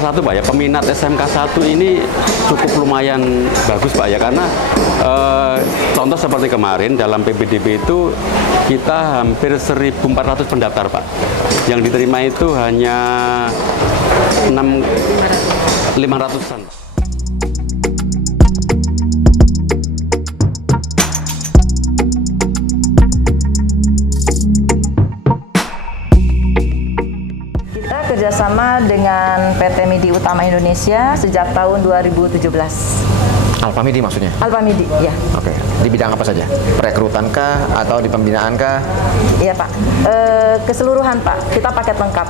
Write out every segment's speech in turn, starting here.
SMK 1 Pak ya, peminat SMK 1 ini cukup lumayan bagus Pak ya, karena contoh seperti kemarin dalam PPDB itu kita hampir 1.400 pendaftar Pak. Yang diterima itu hanya 500-an. Kerjasama dengan PT MIDI Utama Indonesia sejak tahun 2017. Alfa Midi maksudnya? Alfa MIDI, ya. Oke. Di bidang apa saja? Perekrutan kah atau di pembinaan kah? Iya Pak. Keseluruhan Pak, kita paket lengkap.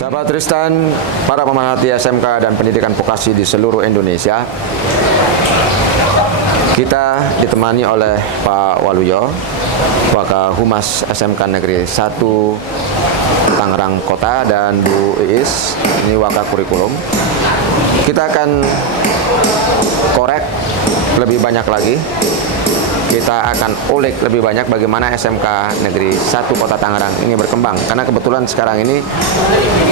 Sahabat Tristan, para pemerhati SMK dan pendidikan vokasi di seluruh Indonesia, kita ditemani oleh Pak Waluyo, Wakahumas SMK Negeri 1 Tangerang Kota, dan Bu Iis, ini Waka Kurikulum. Kita akan korek lebih banyak lagi. Kita akan ulik lebih banyak bagaimana SMK Negeri 1 Kota Tangerang ini berkembang. Karena kebetulan sekarang ini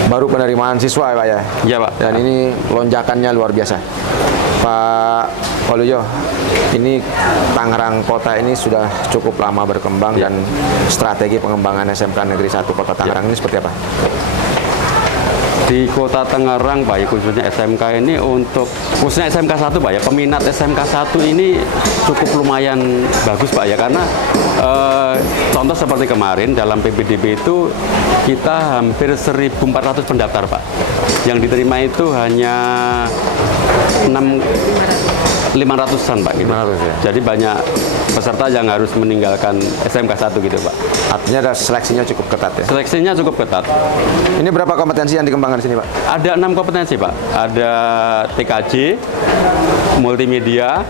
baru penerimaan siswa ya Pak ya? Iya Pak. Dan ini lonjakannya luar biasa. Pak Waluyo, ini Tangerang Kota ini sudah cukup lama berkembang, ya. Dan strategi pengembangan SMK Negeri 1 Kota Tangerang ini seperti apa? Di Kota Tangerang Pak ya, khususnya SMK ini khususnya SMK 1 Pak ya, peminat SMK 1 ini cukup lumayan bagus Pak ya, karena contoh seperti kemarin dalam PPDB itu kita hampir 1.400 pendaftar Pak. Yang diterima itu hanya 500-an Pak gitu. 500 ya. Jadi banyak peserta yang harus meninggalkan SMK 1 gitu Pak. Artinya ada seleksinya cukup ketat ya? Seleksinya cukup ketat. Ini berapa kompetensi yang dikembangkan di sini Pak? Ada 6 kompetensi Pak. Ada TKJ, multimedia,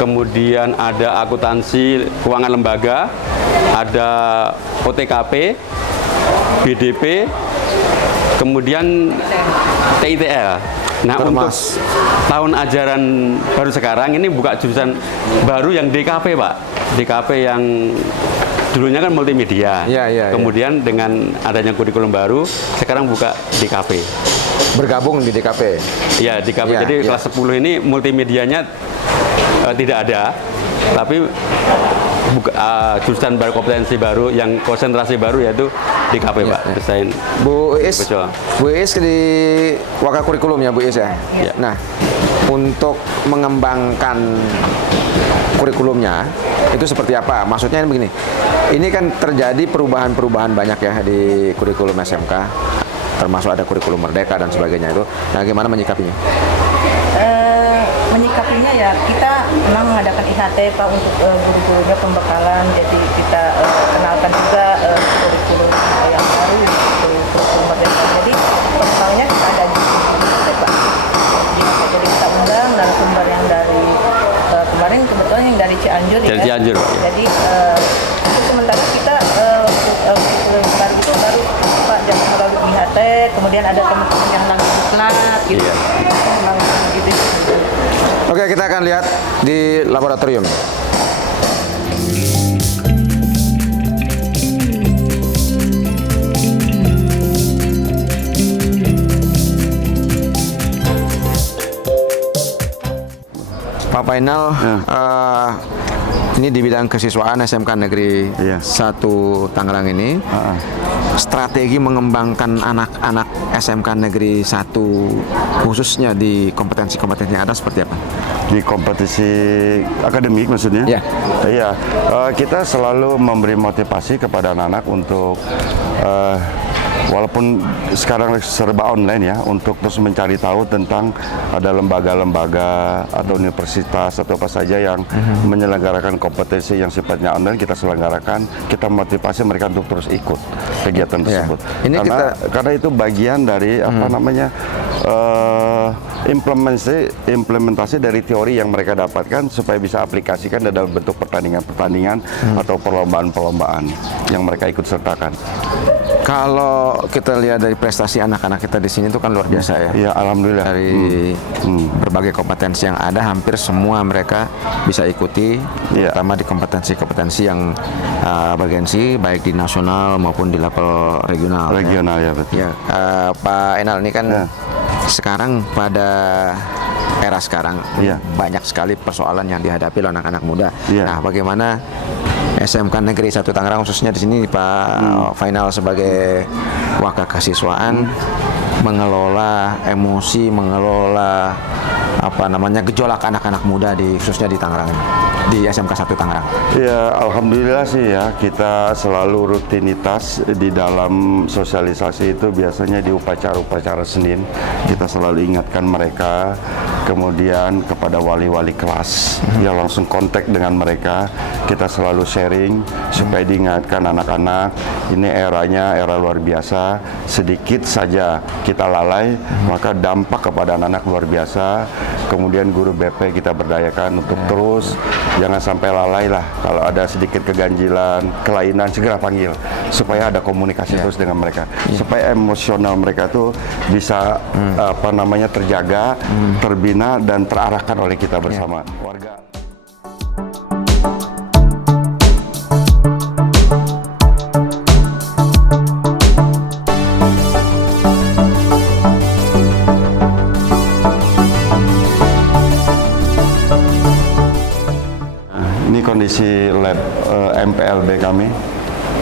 kemudian ada akuntansi keuangan lembaga, ada OTKP, BDP, kemudian TITL. Nah, untuk tahun ajaran baru sekarang ini buka jurusan baru yang DKP Pak. DKP yang dulunya kan multimedia. Kemudian dengan adanya kurikulum baru, sekarang buka DKP. Bergabung di DKP? Iya, DKP. Jadi kelas 10 ini multimedianya tidak ada, tapi jurusan baru, kompetensi baru yang konsentrasi baru yaitu DKP Pak. Desain. Bu Iis di Waka Kurikulum ya Bu Iis ya? Nah, untuk mengembangkan kurikulumnya itu seperti apa? Maksudnya begini, ini kan terjadi perubahan-perubahan banyak ya di kurikulum SMK. termasuk ada kurikulum merdeka dan sebagainya itu. Nah, gimana menyikapinya? Menyikapinya ya kita memang mengadakan IHT Pak untuk guru-gurunya pembekalan, jadi kita kenalkan juga kurikulum yang baru itu kurikulum merdeka. Jadi pembekalnya kita ada di IHT Pak. Jadi kita undang narasumber yang dari kemarin kebetulan yang dari Cianjur Dari Cianjur, Pak, ya. Jadi untuk sementara kita kurikulum baru itu baru Pak jangan melalui IHT, kemudian ada teman-teman yang langsung diklat gitu. Iya. Memang gitu. Oke, kita akan lihat di laboratorium. Pak Fainal, ini di bidang kesiswaan SMK Negeri Iya. 1 Tangerang ini, strategi mengembangkan anak-anak SMK Negeri 1 khususnya di kompetensi-kompetensi yang ada seperti apa? Di kompetisi akademik maksudnya? Iya. Iya, kita selalu memberi motivasi kepada anak-anak untuk walaupun sekarang serba online ya, untuk terus mencari tahu tentang ada lembaga-lembaga atau universitas atau apa saja yang menyelenggarakan kompetensi yang sifatnya online, kita selenggarakan, kita motivasi mereka untuk terus ikut kegiatan tersebut. Ini Karena itu bagian dari apa namanya implementasi dari teori yang mereka dapatkan supaya bisa aplikasikan dalam bentuk pertandingan-pertandingan atau perlombaan-perlombaan yang mereka ikut sertakan. Kalau kita lihat dari prestasi anak-anak kita di sini itu kan luar biasa ya. Ya, alhamdulillah. Dari berbagai kompetensi yang ada, hampir semua mereka bisa ikuti, Iya. terutama di kompetensi-kompetensi yang bergensi, baik di nasional maupun di level regional. Regional ya, betul. Ya, Pak Enal ini kan Ya. sekarang pada era sekarang Iya. banyak sekali persoalan yang dihadapi oleh anak-anak muda. Iya. Nah, bagaimana SMK Negeri 1 Tangerang khususnya di sini Pak Fainal sebagai wakil kesiswaan mengelola emosi, mengelola gejolak anak-anak muda khususnya di Tangerang, di SMK 1 Tangerang. Ya, alhamdulillah sih ya, kita selalu rutinitas di dalam sosialisasi itu biasanya di upacara-upacara Senin. Kita selalu ingatkan mereka, kemudian kepada wali-wali kelas yang langsung kontak dengan mereka, kita selalu sharing supaya diingatkan anak-anak, ini eranya era luar biasa, sedikit saja kita lalai, maka dampak kepada anak-anak luar biasa. Kemudian guru BP kita berdayakan untuk terus jangan sampai lalai lah, kalau ada sedikit keganjilan, kelainan segera panggil supaya ada komunikasi terus dengan mereka, supaya emosional mereka tuh bisa terjaga, terbina dan terarahkan oleh kita bersama warga. Ini kondisi lab MPLB kami.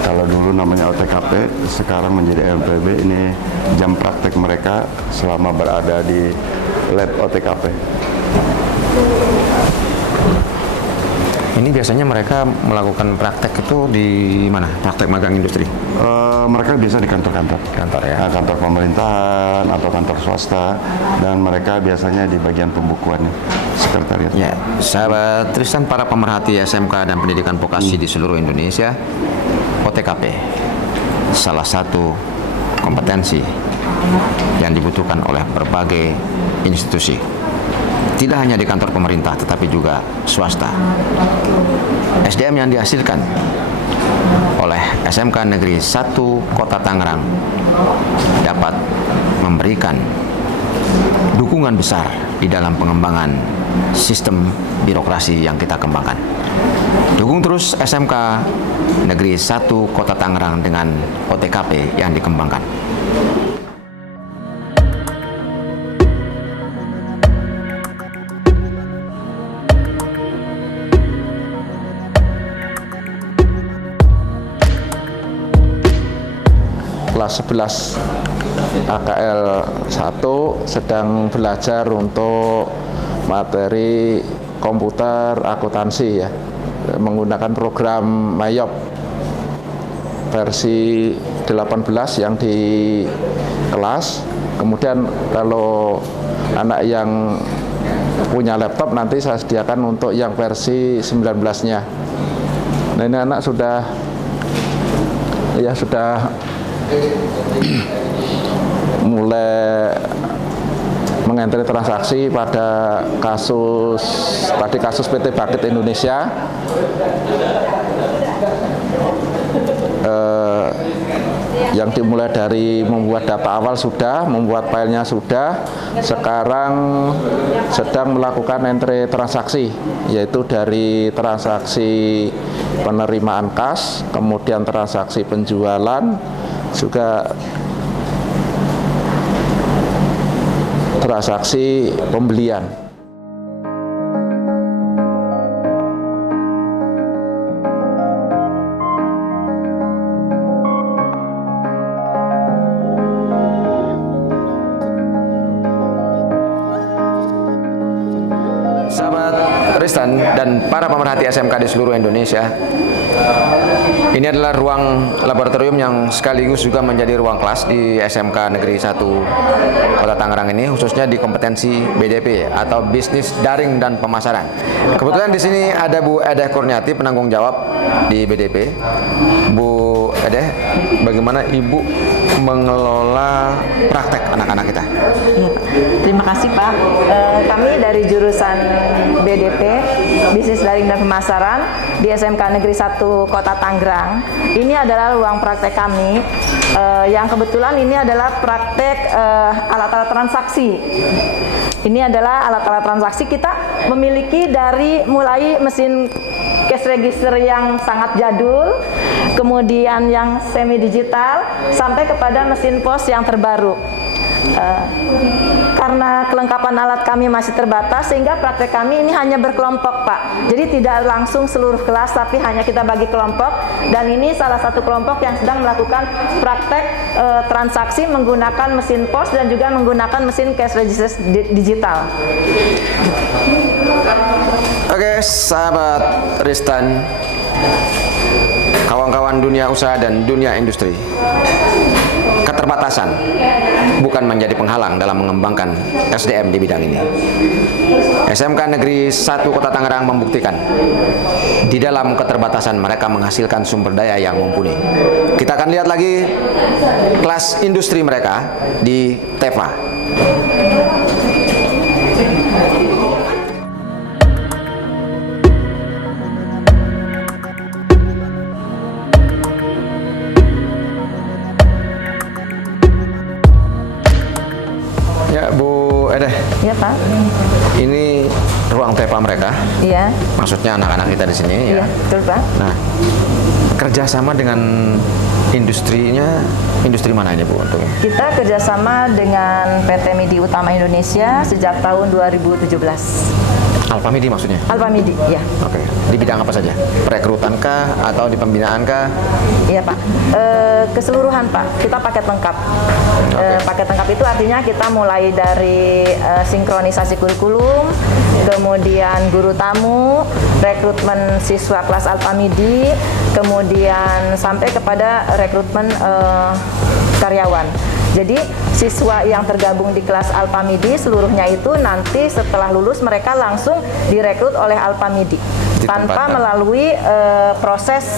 Kalau dulu namanya OTKP, sekarang menjadi MPLB. Ini jam praktek mereka selama berada di lab OTKP. Ini biasanya mereka melakukan praktek itu di mana? Praktek magang industri? Mereka biasa di kantor-kantor. Kantor ya? Nah, kantor pemerintahan atau kantor swasta, dan mereka biasanya di bagian pembukuannya, sekretariat. Ya, sahabat Tristan, para pemerhati SMK dan pendidikan vokasi di seluruh Indonesia, OTKP salah satu kompetensi yang dibutuhkan oleh berbagai institusi. Tidak hanya di kantor pemerintah, tetapi juga swasta. SDM yang dihasilkan oleh SMK Negeri 1 Kota Tangerang dapat memberikan dukungan besar di dalam pengembangan sistem birokrasi yang kita kembangkan. Dukung terus SMK Negeri 1 Kota Tangerang dengan OTKP yang dikembangkan. Kelas 11 AKL 1 sedang belajar untuk materi komputer akuntansi ya, menggunakan program Mayop. versi 18 yang di kelas. Kemudian kalau anak yang punya laptop nanti saya sediakan untuk yang versi 19-nya. Nah, ini anak sudah mulai mengentri transaksi pada kasus PT Bakit Indonesia. Yang dimulai dari membuat data awal sudah, membuat filenya sudah, sekarang sedang melakukan entry transaksi, yaitu dari transaksi penerimaan kas, kemudian transaksi penjualan, juga transaksi pembelian. Sahabat Ristan dan para pemerhati SMK di seluruh Indonesia, ini adalah ruang laboratorium yang sekaligus juga menjadi ruang kelas di SMK Negeri 1 Kota Tangerang ini, khususnya di kompetensi BDP atau bisnis daring dan pemasaran. Kebetulan di sini ada Bu Edeh Kurniati, penanggung jawab di BDP. Bu Edeh, bagaimana Ibu mengelola praktek anak-anak kita? Ya, terima kasih Pak. Kami dari jurusan BDP, Bisnis Daring dan Pemasaran di SMK Negeri 1 Kota Tangerang. Ini adalah ruang praktek kami yang kebetulan ini adalah praktek alat-alat transaksi. Ini adalah alat-alat transaksi kita memiliki dari mulai mesin cash register yang sangat jadul, kemudian yang semi digital, sampai kepada mesin pos yang terbaru. Karena kelengkapan alat kami masih terbatas, sehingga praktek kami ini hanya berkelompok Pak. Jadi tidak langsung seluruh kelas, tapi hanya kita bagi kelompok. Dan ini salah satu kelompok yang sedang melakukan praktek transaksi menggunakan mesin pos dan juga menggunakan mesin cash register digital. Oke, sahabat Ristan, kawan-kawan dunia usaha dan dunia industri, keterbatasan bukan menjadi penghalang dalam mengembangkan SDM di bidang ini. SMK Negeri 1 Kota Tangerang membuktikan di dalam keterbatasan mereka menghasilkan sumber daya yang mumpuni. Kita akan lihat lagi kelas industri mereka di TEVA. Ya, Bu Edeh. Iya Pak. Ini ruang TEVA mereka. Iya. Maksudnya anak-anak kita di sini ya. Iya, betul Pak. Nah, kerjasama dengan industrinya, industri mana ini Bu? Untuk Kita kerjasama dengan PT MIDI Utama Indonesia sejak tahun 2017. Alpamidi maksudnya? Alpamidi, ya. Oke. Di bidang apa saja? Rekrutan kah atau di pembinaan kah? Iya Pak. Keseluruhan Pak, kita paket lengkap. Paket lengkap itu artinya kita mulai dari sinkronisasi kurikulum, kemudian guru tamu, rekrutmen siswa kelas Alpamidi, kemudian sampai kepada rekrutmen karyawan. Jadi siswa yang tergabung di kelas Alpamidi seluruhnya itu nanti setelah lulus mereka langsung direkrut oleh Alpamidi tanpa melalui proses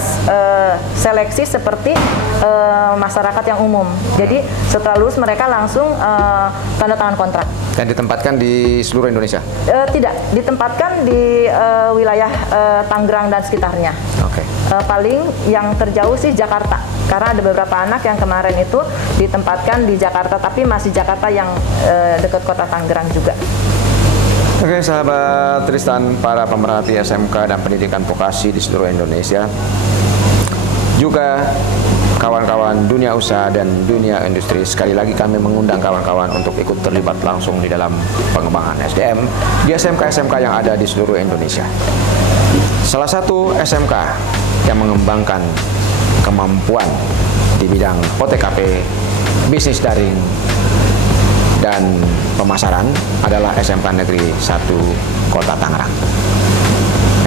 seleksi seperti masyarakat yang umum. Jadi setelah lulus mereka langsung tanda tangan kontrak. Dan ditempatkan di seluruh Indonesia? Tidak, ditempatkan di wilayah Tangerang dan sekitarnya. Oke. Paling yang terjauh sih Jakarta, karena ada beberapa anak yang kemarin itu ditempatkan di Jakarta, tapi masih Jakarta yang dekat kota Tangerang juga. Oke, sahabat Tristan, para pemerhati SMK dan pendidikan vokasi di seluruh Indonesia, juga kawan-kawan dunia usaha dan dunia industri, sekali lagi kami mengundang kawan-kawan untuk ikut terlibat langsung di dalam pengembangan SDM di SMK-SMK yang ada di seluruh Indonesia. Salah satu SMK yang mengembangkan kemampuan di bidang OTKP, bisnis daring, dan pemasaran adalah SMK Negeri 1 Kota Tangerang.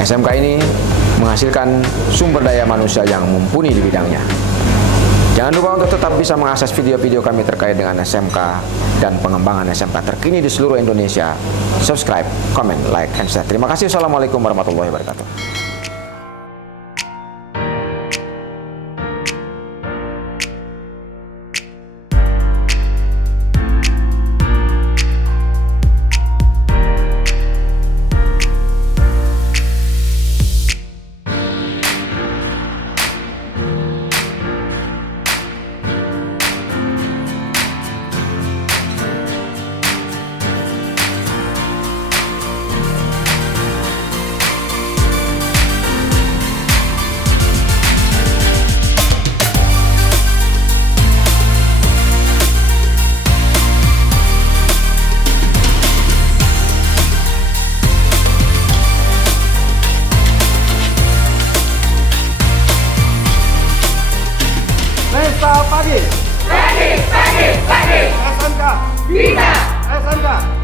SMK ini menghasilkan sumber daya manusia yang mumpuni di bidangnya. Jangan lupa untuk tetap bisa mengakses video-video kami terkait dengan SMK dan pengembangan SMK terkini di seluruh Indonesia. Subscribe, comment, like, and share. Terima kasih. Assalamualaikum warahmatullahi wabarakatuh. Pagi. SMK. Bisa. SMK.